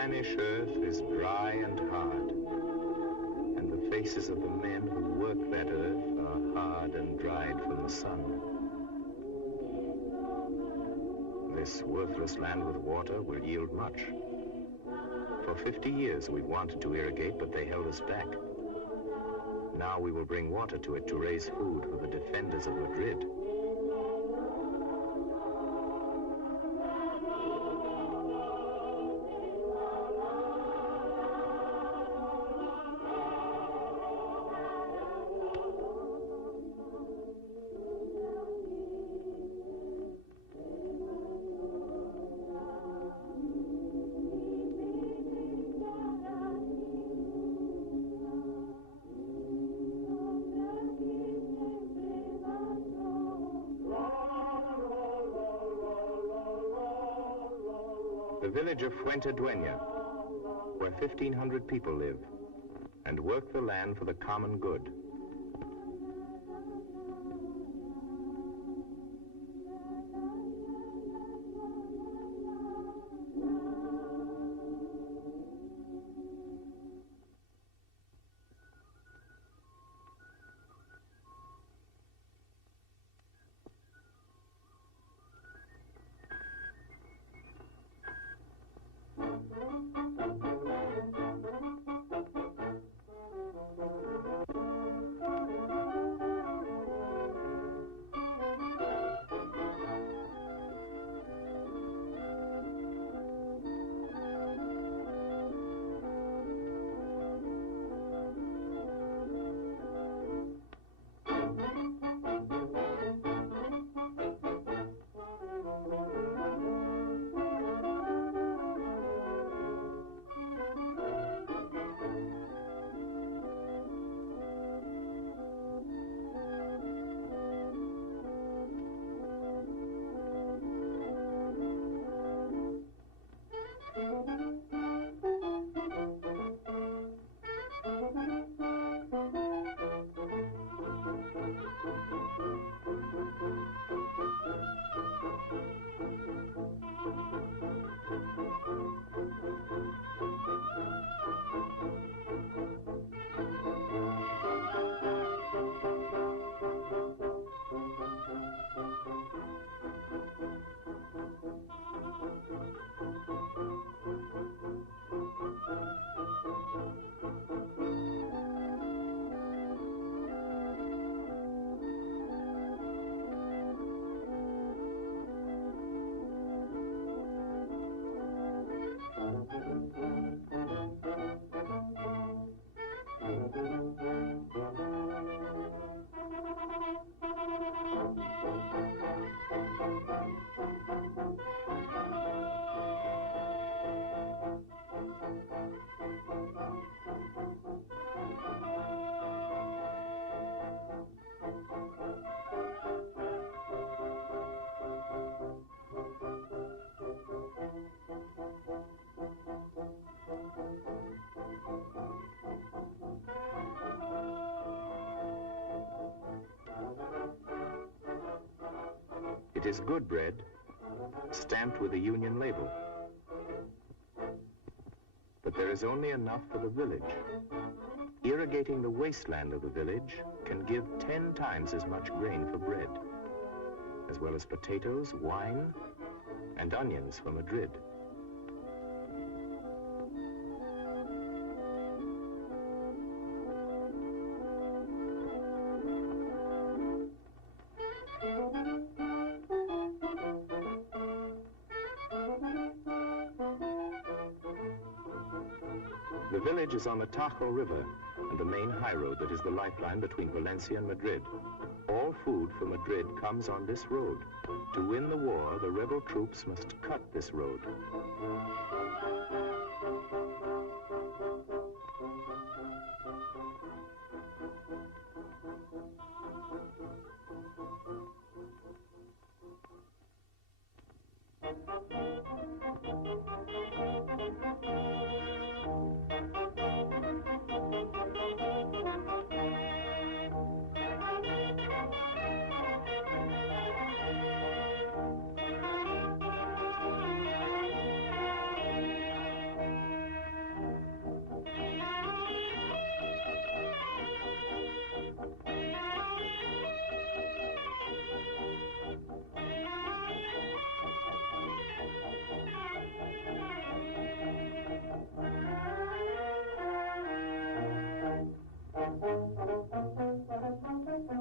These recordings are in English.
Spanish earth is dry and hard, and the faces of the men who work that earth are hard and dried from the sun. This worthless land with water will yield much. For 50 years we've wanted to irrigate, but they held us back. Now we will bring water to it to raise food for the defenders of Madrid. The village of Fuentedueña, where 1,500 people live and work the land for the common good. It is good bread, stamped with a union label. But there is only enough for the village. Irrigating the wasteland of the village can give 10 times as much grain for bread, as well as potatoes, wine, and onions for Madrid. The village is on the Tajo River and the main high road that is the lifeline between Valencia and Madrid. All food for Madrid comes on this road. To win the war, the rebel troops must cut this road.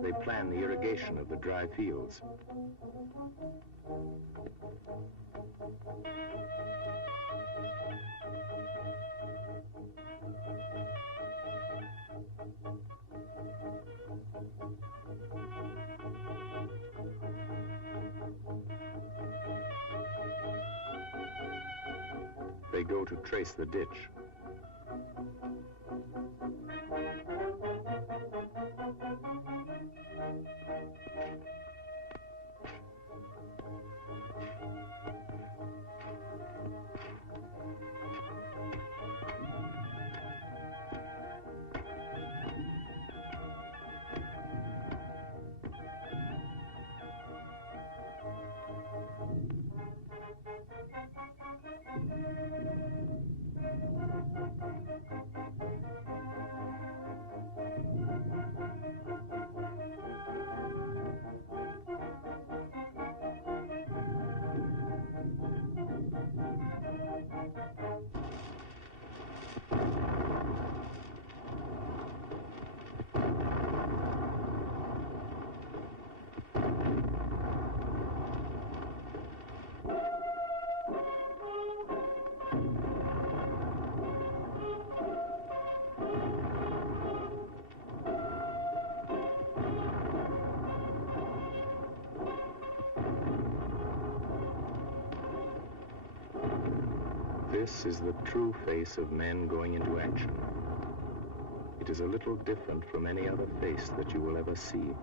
they plan the irrigation of the dry fields. They go to trace the ditch. This is the true face of men going into action. It is a little different from any other face that you will ever see.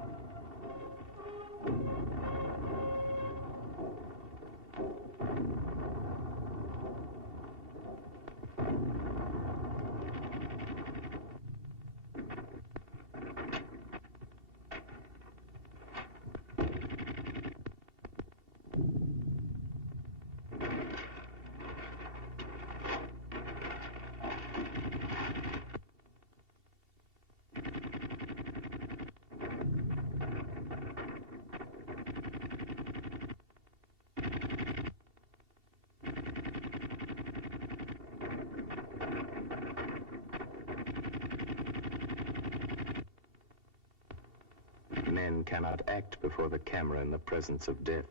Men cannot act before the camera in the presence of death.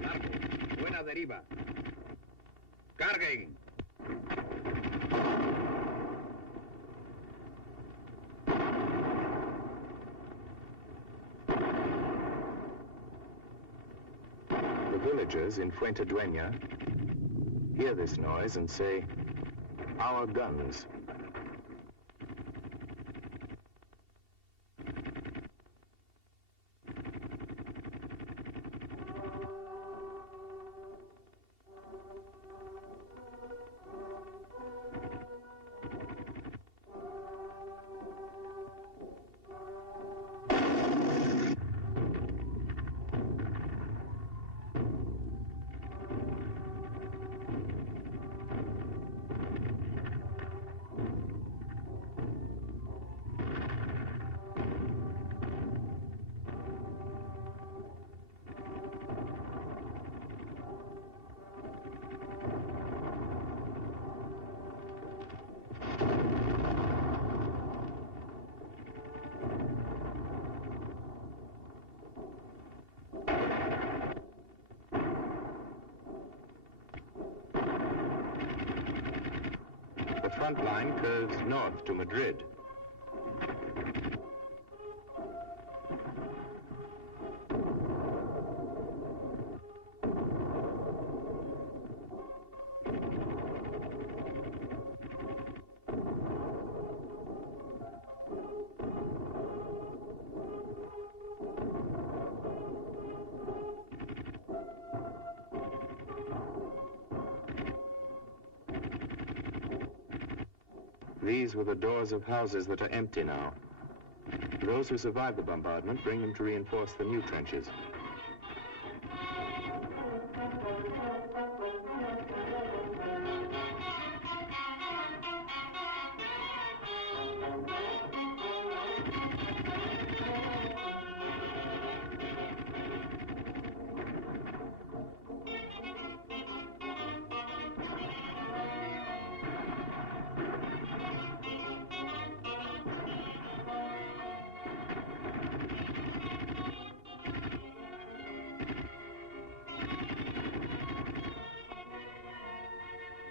Marco, buena deriva. Carguen. The villagers in Fuente hear this noise and say, "Our guns." The front line curves north to Madrid. These were the doors of houses that are empty now. Those who survived the bombardment bring them to reinforce the new trenches.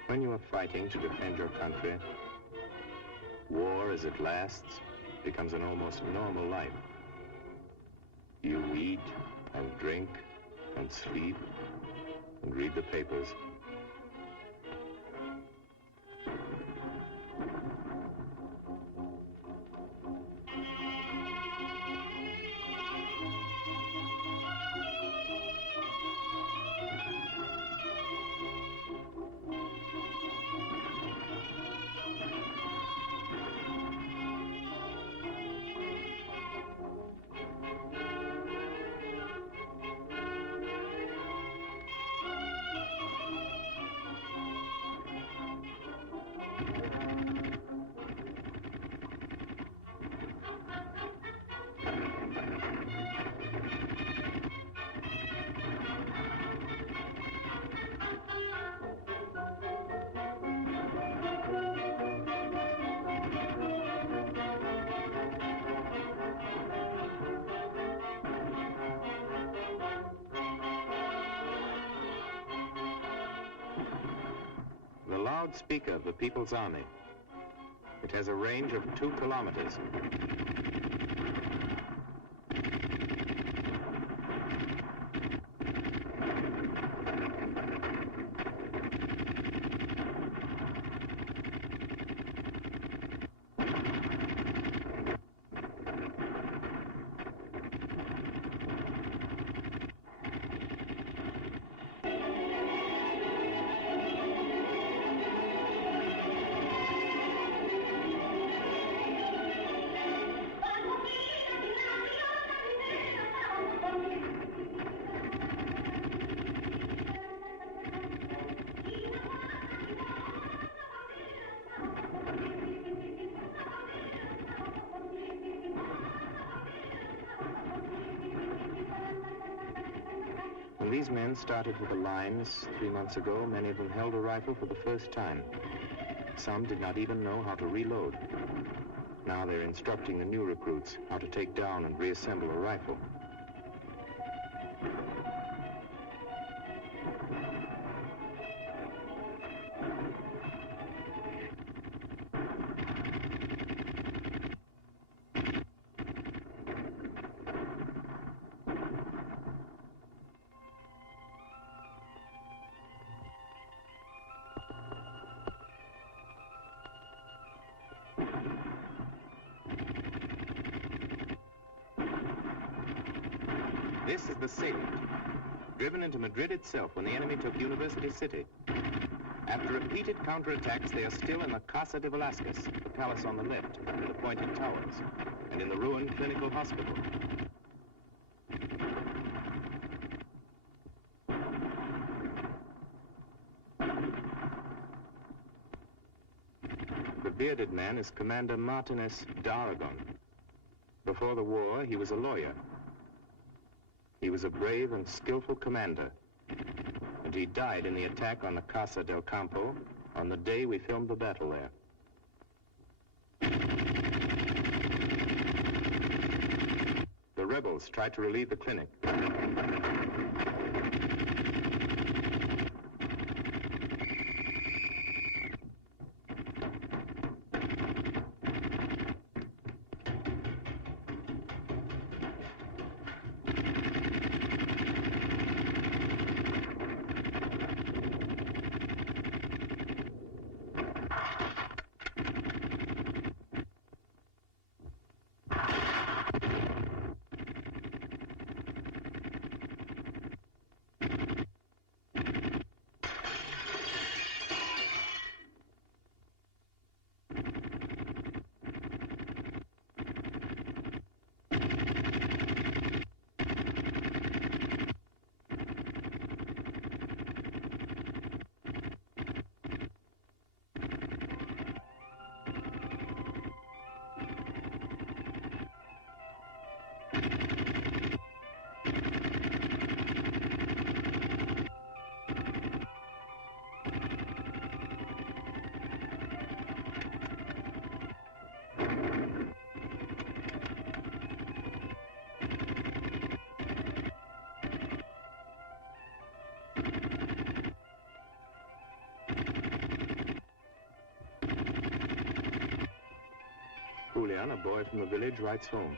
When you are fighting to defend your country, war as it lasts becomes an almost normal life. You eat and drink and sleep and read the papers. The loudspeaker of the People's Army. It has a range of 2 kilometers. When these men started for the lines 3 months ago, many of them held a rifle for the first time. Some did not even know how to reload. Now they're instructing the new recruits how to take down and reassemble a rifle. This is the salient, driven into Madrid itself when the enemy took University City. After repeated counterattacks, they are still in the Casa de Velasquez, the palace on the left, with the pointed towers, and in the ruined clinical hospital. The bearded man is Commander Martinez d'Aragon. Before the war, he was a lawyer. He was a brave and skillful commander, and he died in the attack on the Casa del Campo on the day we filmed the battle there. The rebels tried to relieve the clinic. Julian, a boy from the village, writes home.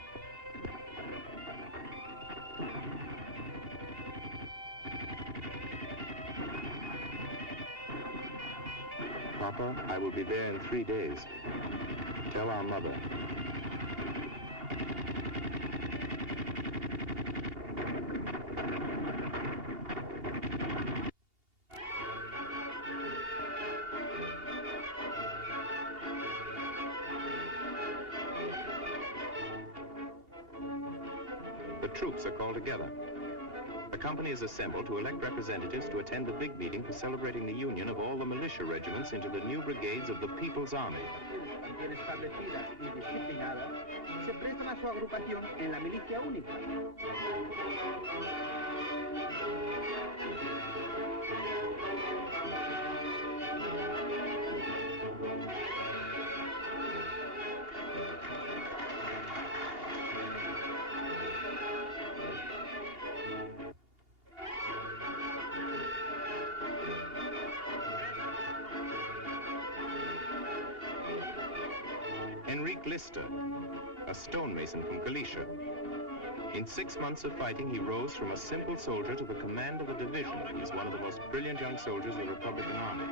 Papa, I will be there in 3 days. Tell our mother. The troops are called together. The company is assembled to elect representatives to attend the big meeting for celebrating the union of all the militia regiments into the new brigades of the People's Army. Bien establecidas y disciplinadas, se prestan a su agrupación en la milicia única. Lister, a stonemason from Galicia. In 6 months of fighting, he rose from a simple soldier to the command of a division. He's one of the most brilliant young soldiers of the Republican Army.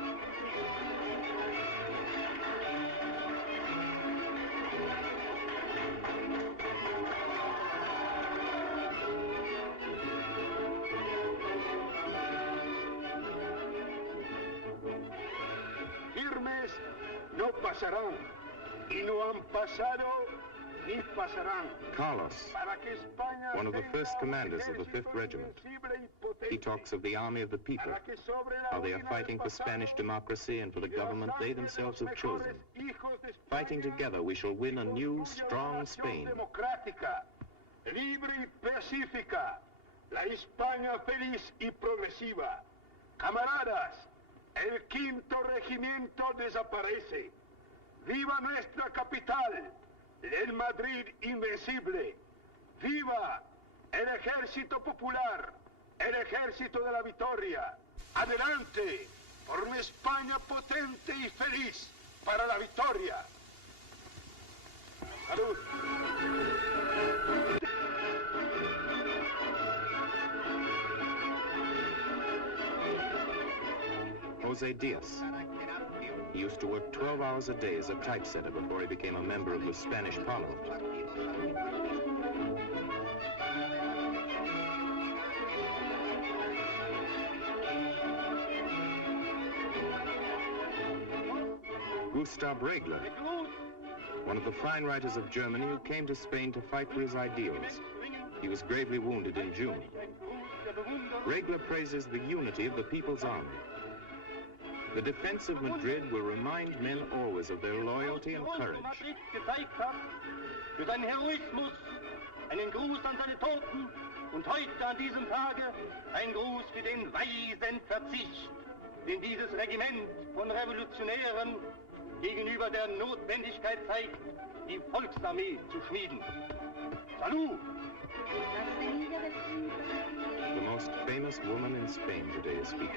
Firmes no pasarán. Y no han pasado ni pasarán. Carlos, one of the first commanders of the 5th Regiment. He talks of the army of the people, how they are fighting for Spanish democracy and for the government they themselves have chosen. Fighting together, we shall win a new, strong Spain. Democrática, libre y pacífica, la España feliz y progresiva. Camaradas, el 5º regimiento desaparece. ¡Viva nuestra capital, el Madrid invencible! ¡Viva el ejército popular, el ejército de la victoria! ¡Adelante por una España potente y feliz para la victoria! ¡Salud! Jose Diaz. He used to work 12 hours a day as a typesetter before he became a member of the Spanish Parliament. Gustav Regler, one of the fine writers of Germany who came to Spain to fight for his ideals. He was gravely wounded in June. Regler praises the unity of the People's Army. The defense of Madrid will remind men always of their loyalty and courage. Für seinen Heroismus, einen Gruß an seine Toten und heute an diesem Tage ein Gruß für den weisen Verzicht, den dieses Regiment von Revolutionären gegenüber der Notwendigkeit zeigt, die Volksarmee zu schmieden. Salut! The most famous woman in Spain today is speaking.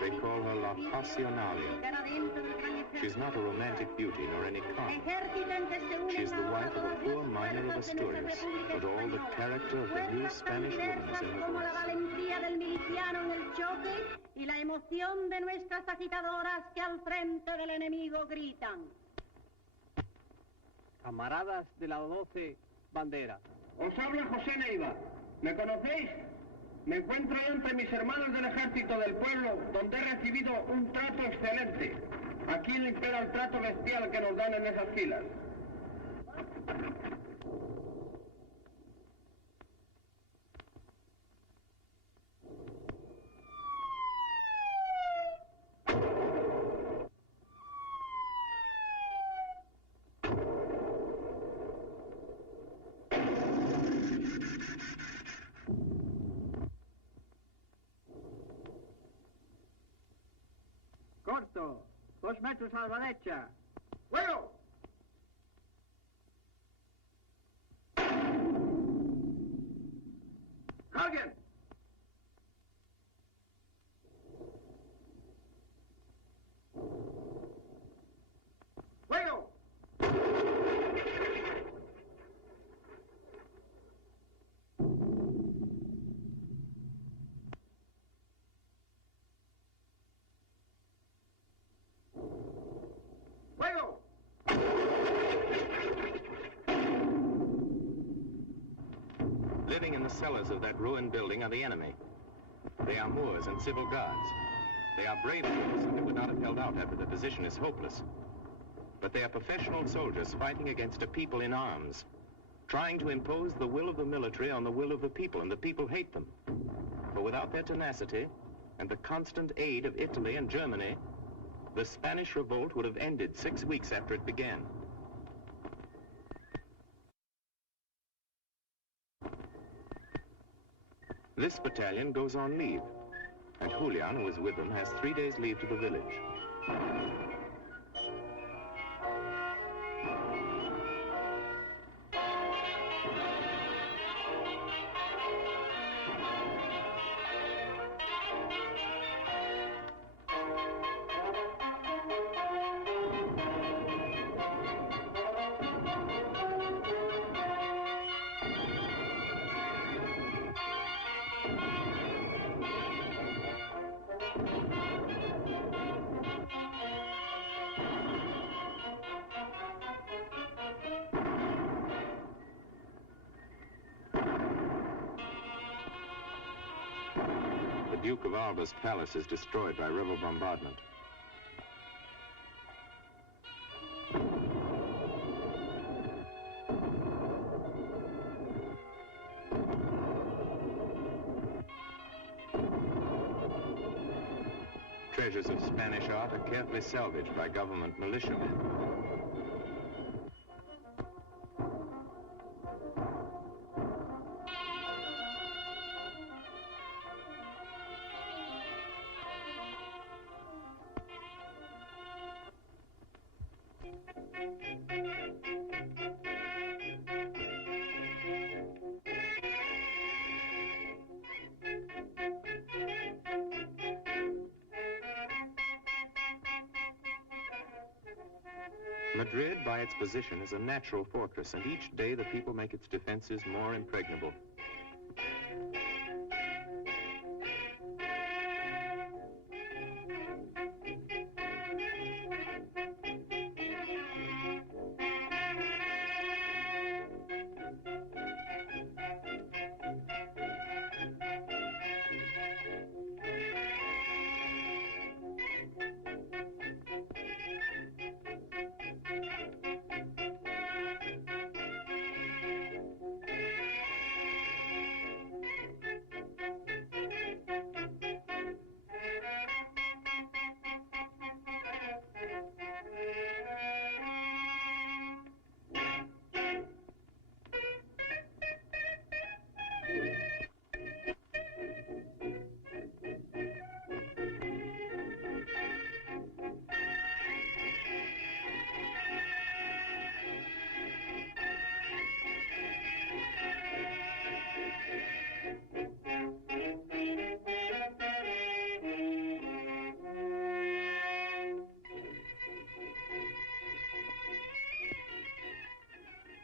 They call her La Pasionaria. She's not a romantic beauty nor any calm. She's the wife of a poor miner of Asturias, but all the character of the new Spanish woman is in her voice. Y la emoción de nuestras agitadoras que al frente del enemigo gritan. Camaradas de la 12 bandera. Os habla José Neiva. ¿Me conocéis? Me encuentro entre mis hermanos del ejército del pueblo, donde he recibido un trato excelente. Aquí le impera el trato bestial que nos dan en esas filas. Corto, 2 metros a la derecha. ¡Fuego! ¡Carguen! ¡Fuego! Living in the cellars of that ruined building are the enemy. They are Moors and civil guards. They are brave troops, and they would not have held out after the position is hopeless. But they are professional soldiers fighting against a people in arms, trying to impose the will of the military on the will of the people, and the people hate them. For without their tenacity and the constant aid of Italy and Germany, the Spanish revolt would have ended 6 weeks after it began. This battalion goes on leave, and Julian, who is with them, has 3 days leave to the village. The Duke of Alba's palace is destroyed by rebel bombardment. Treasures of Spanish art are carefully salvaged by government militiamen. Madrid, by its position, is a natural fortress, and each day the people make its defenses more impregnable.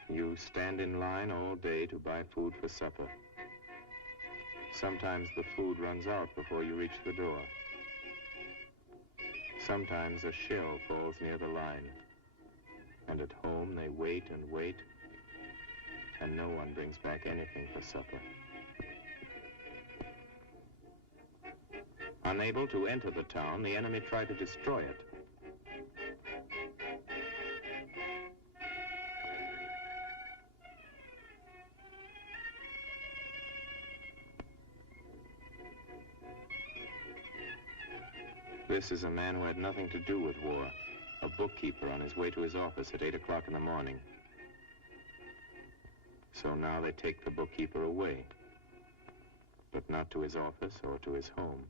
You stand in line all day to buy food for supper. Sometimes the food runs out before you reach the door. Sometimes a shell falls near the line. And at home they wait and wait, and no one brings back anything for supper. Unable to enter the town, the enemy tried to destroy it. This is a man who had nothing to do with war, a bookkeeper on his way to his office at 8 o'clock in the morning. So now they take the bookkeeper away, but not to his office or to his home.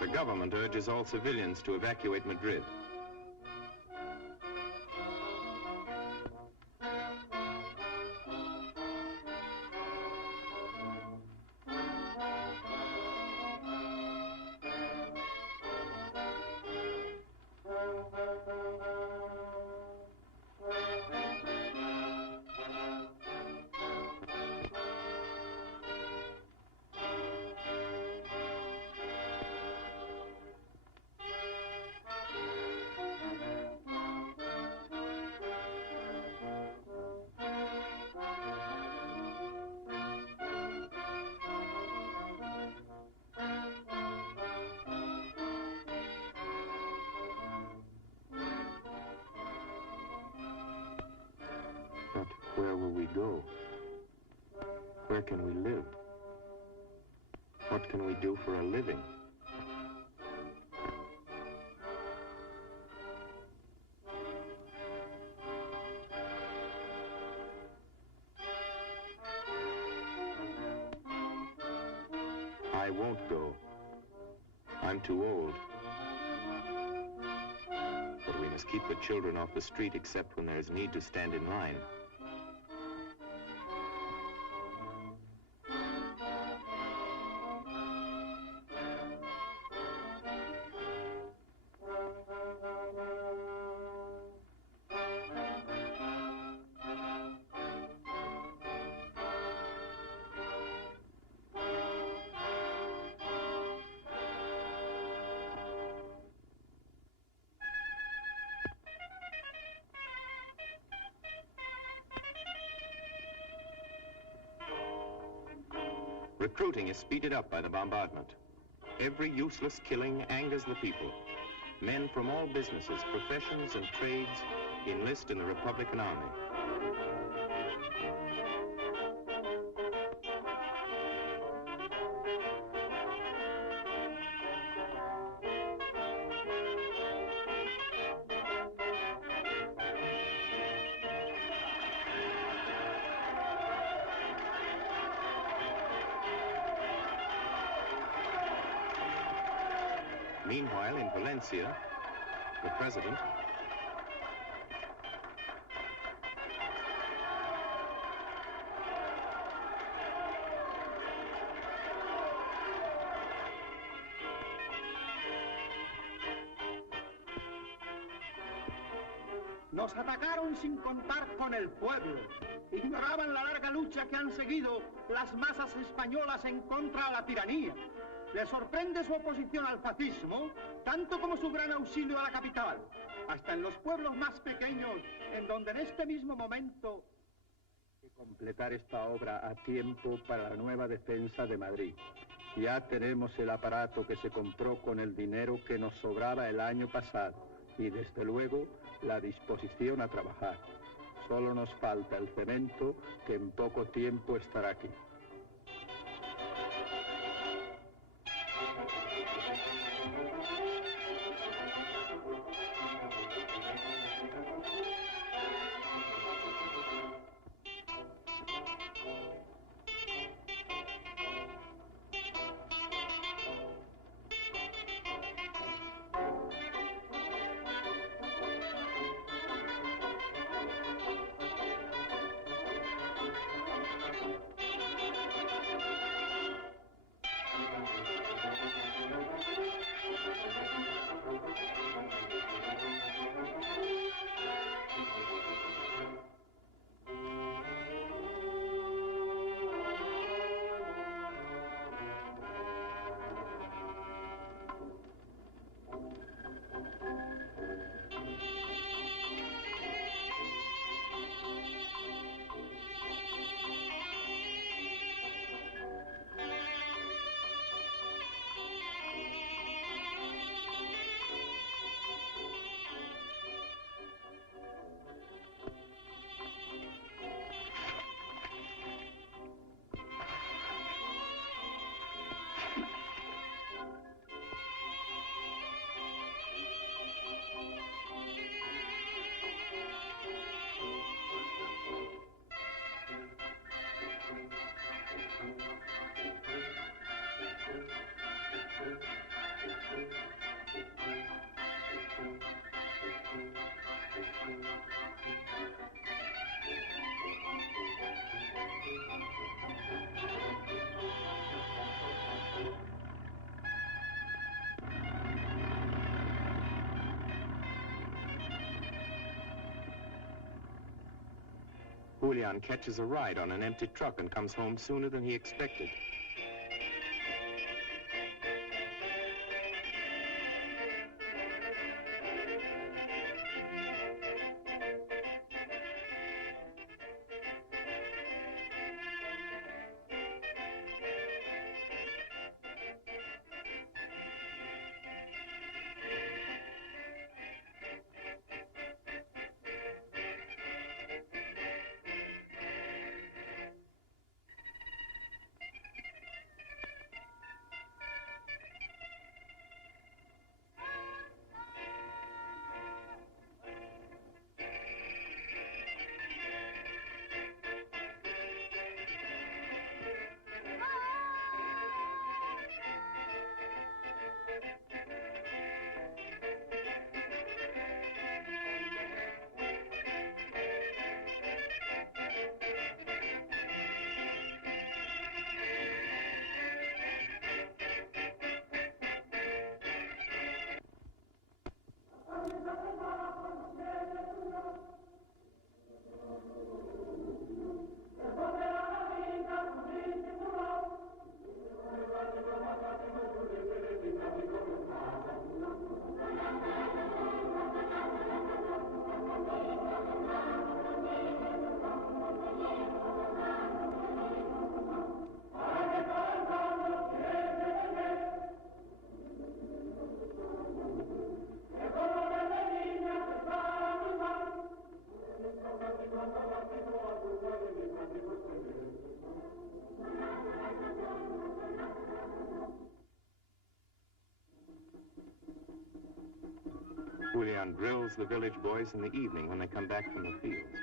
The government urges all civilians to evacuate Madrid. where will we go? Where can we live? What can we do for a living? I won't go. I'm too old. But we must keep the children off the street except when there's need to stand in line. Recruiting is speeded up by the bombardment. Every useless killing angers the people. Men from all businesses, professions, and trades enlist in the Republican Army. Meanwhile, in Valencia, the president, Nos atacaron sin contar con el pueblo. Ignoraban la larga lucha que han seguido las masas españolas en contra de la tiranía. Les sorprende su oposición al fascismo, tanto como su gran auxilio a la capital, hasta en los pueblos más pequeños, en donde en este mismo momento... Hay que completar esta obra a tiempo para la nueva defensa de Madrid. Ya tenemos el aparato que se compró con el dinero que nos sobraba el año pasado y, desde luego, la disposición a trabajar. Solo nos falta el cemento, que en poco tiempo estará aquí. Julian catches a ride on an empty truck and comes home sooner than he expected. Julian drills the village boys in the evening when they come back from the fields.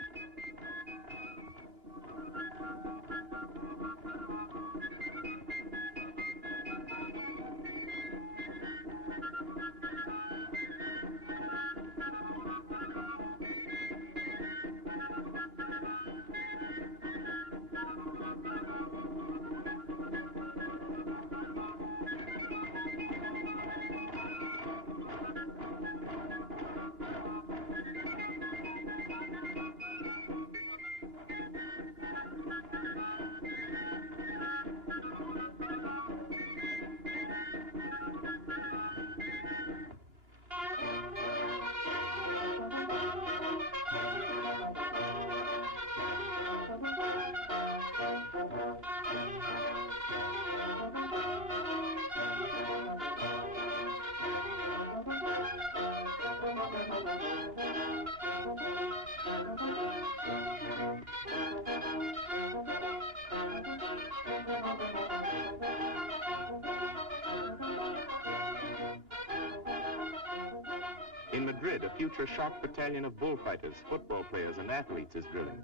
In Madrid, a future shock battalion of bullfighters, football players, and athletes is drilling.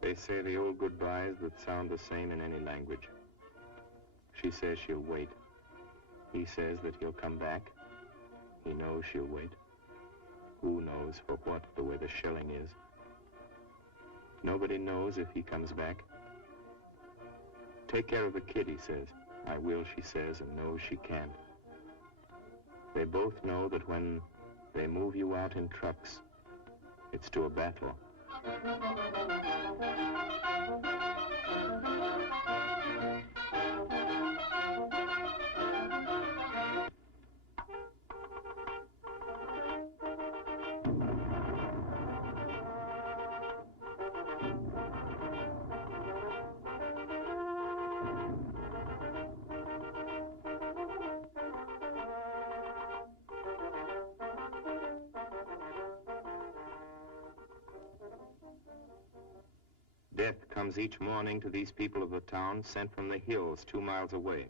They say the old goodbyes that sound the same in any language. She says she'll wait. He says that he'll come back. He knows she'll wait. Who knows for what, the way the shelling is. Nobody knows if he comes back. Take care of the kid, he says. I will, she says, and knows she can't. They both know that when they move you out in trucks, it's to a battle. Death comes each morning to these people of the town, sent from the hills 2 miles away.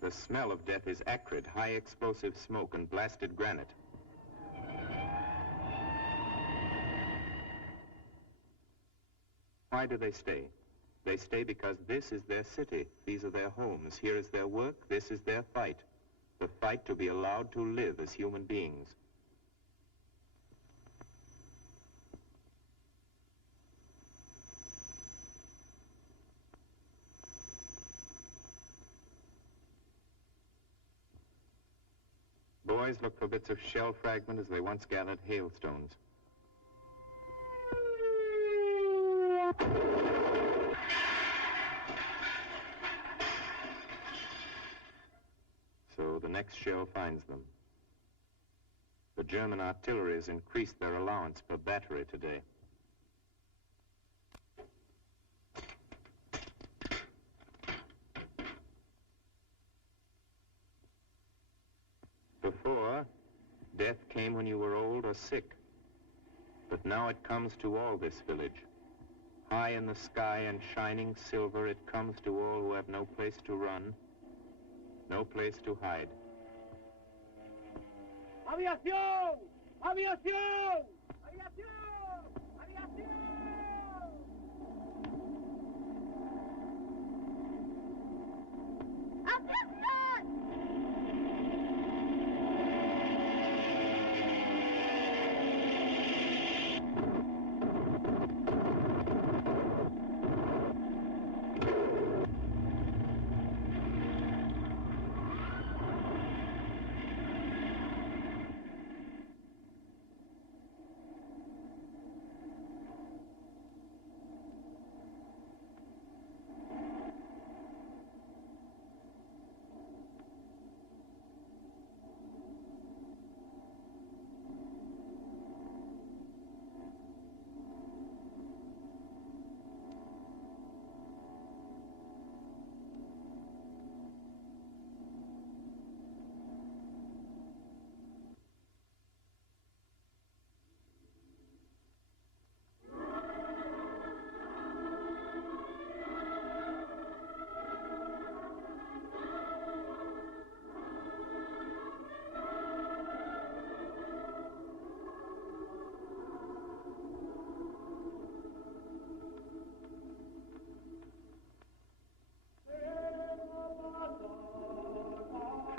The smell of death is acrid, high explosive smoke and blasted granite. Why do they stay? They stay because this is their city, these are their homes, here is their work, this is their fight. The fight to be allowed to live as human beings. Boys look for bits of shell fragment as they once gathered hailstones. So the next shell finds them. The German artillery has increased their allowance per battery today. Before, death came when you were old or sick. But now it comes to all this village. High in the sky and shining silver, it comes to all who have no place to run, no place to hide. ¡Aviación! ¡Aviación! ¡Aviación! ¡Aviación!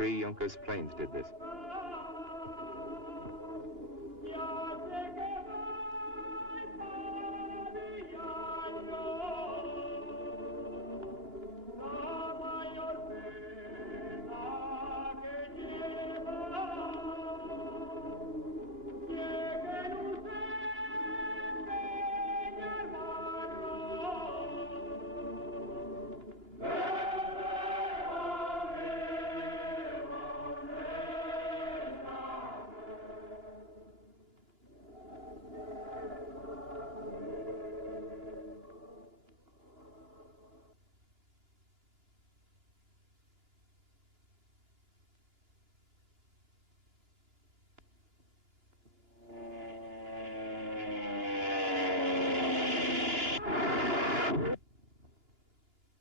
3 Junkers planes did this.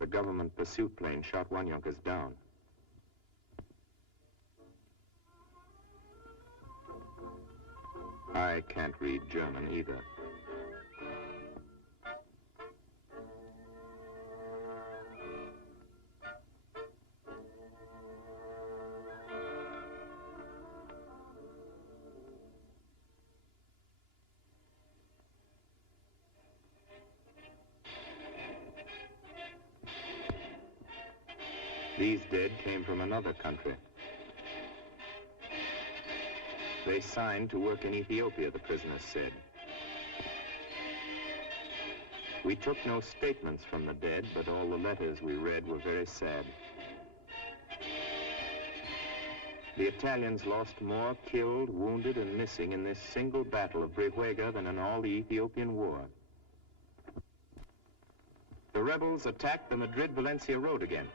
The government pursuit plane shot 1 Junkers down. I can't read German either. These dead came from another country. They signed to work in Ethiopia, the prisoners said. We took no statements from the dead, but all the letters we read were very sad. The Italians lost more killed, wounded, and missing in this single battle of Brihuega than in all the Ethiopian war. The rebels attacked the Madrid-Valencia road again.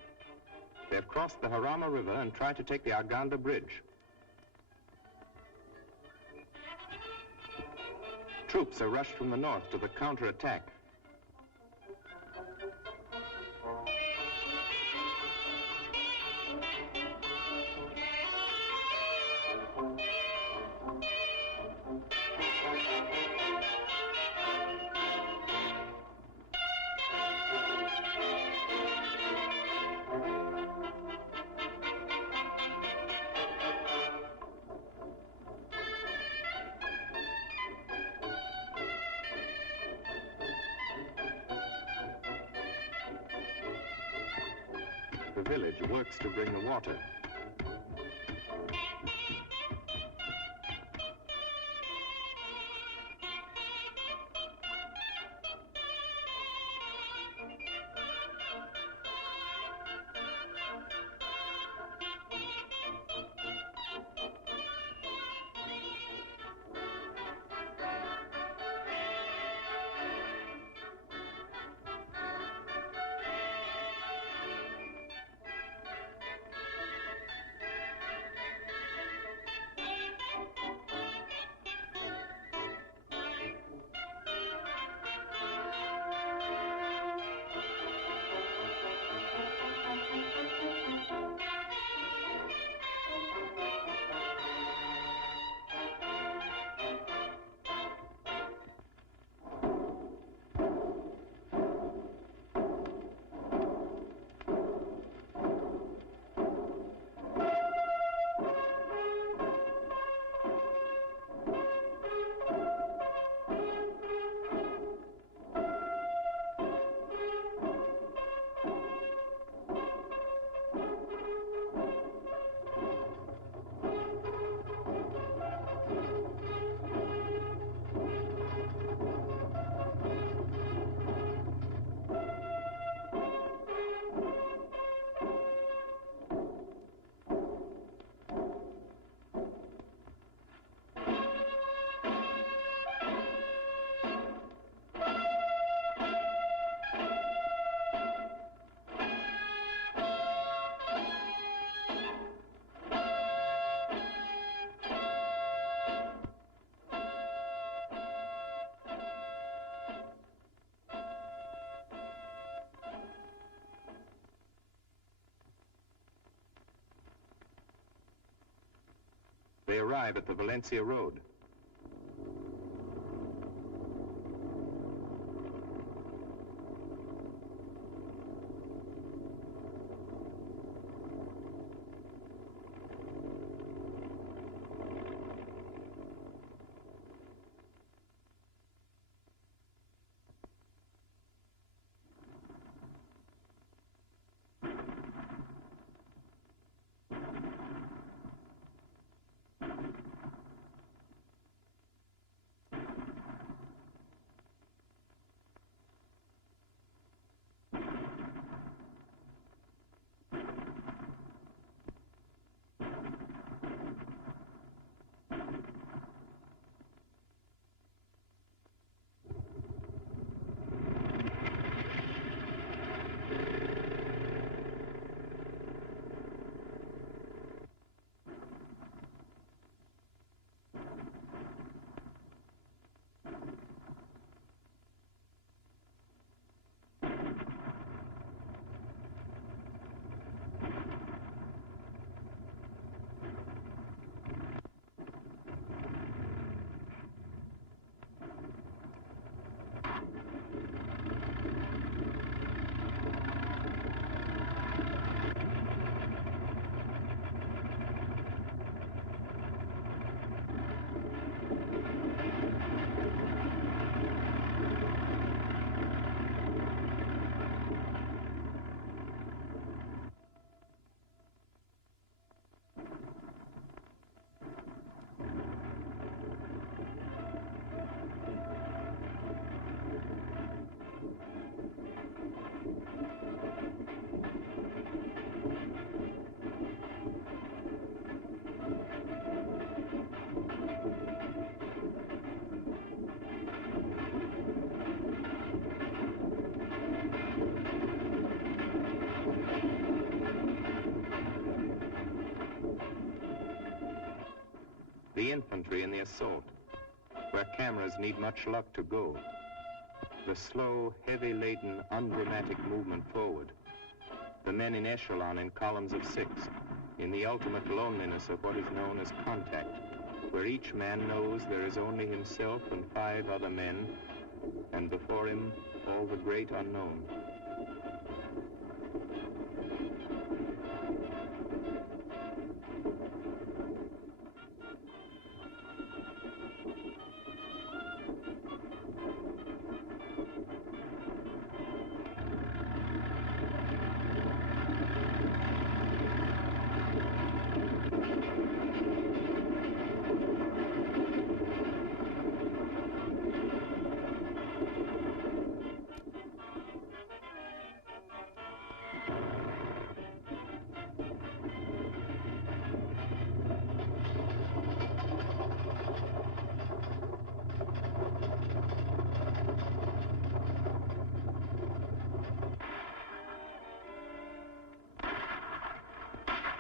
They've crossed the Harama River and tried to take the Arganda Bridge. Troops are rushed from the north to the counterattack. The village works to bring the water. They arrive at the Valencia road. The infantry in the assault, where cameras need much luck to go. The slow, heavy-laden, undramatic movement forward. The men in echelon in columns of 6, in the ultimate loneliness of what is known as contact, where each man knows there is only himself and 5 other men, and before him, all the great unknown.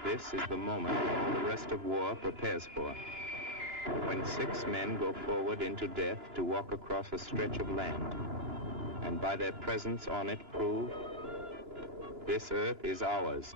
This is the moment all the rest of war prepares for, when 6 men go forward into death to walk across a stretch of land, and by their presence on it prove, this earth is ours.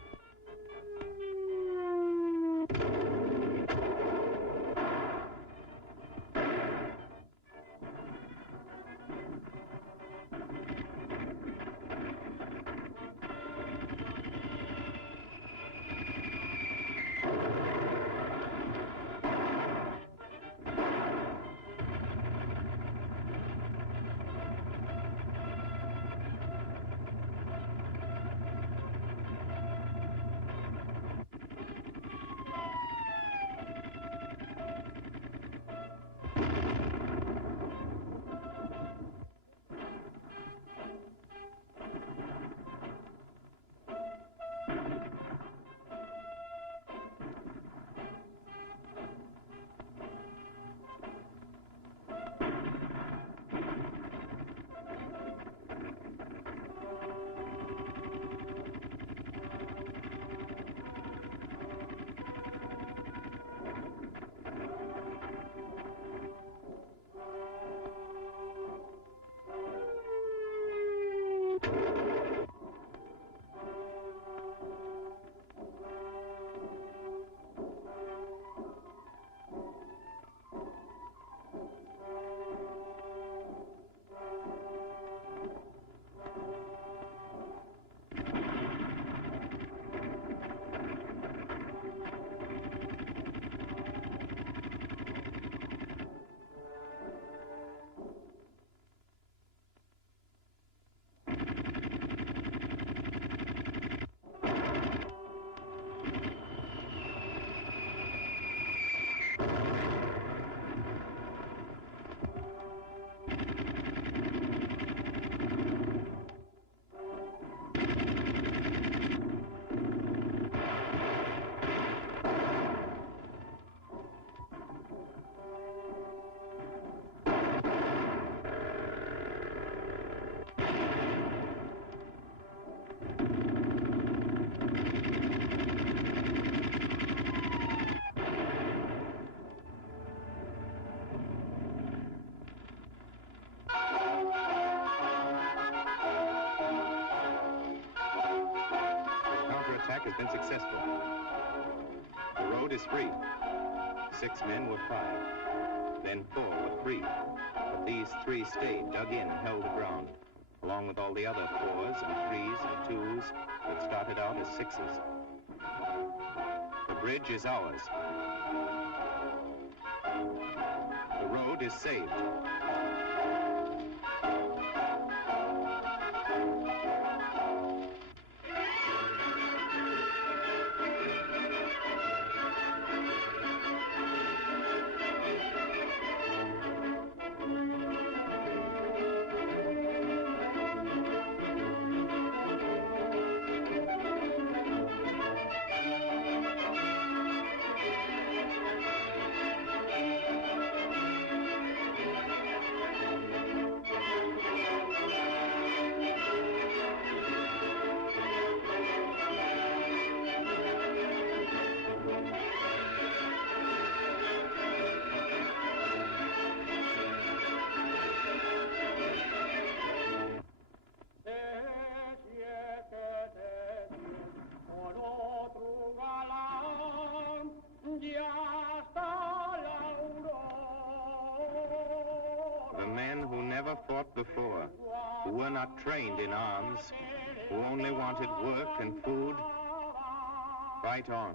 Has been successful. The road is free. 6 men were 5, then 4 were 3, but these 3 stayed dug in and held the ground, along with all the other 4s and 3s and 2s that started out as 6s. The bridge is ours. The road is saved. fought before, who were not trained in arms, who only wanted work and food, fight on.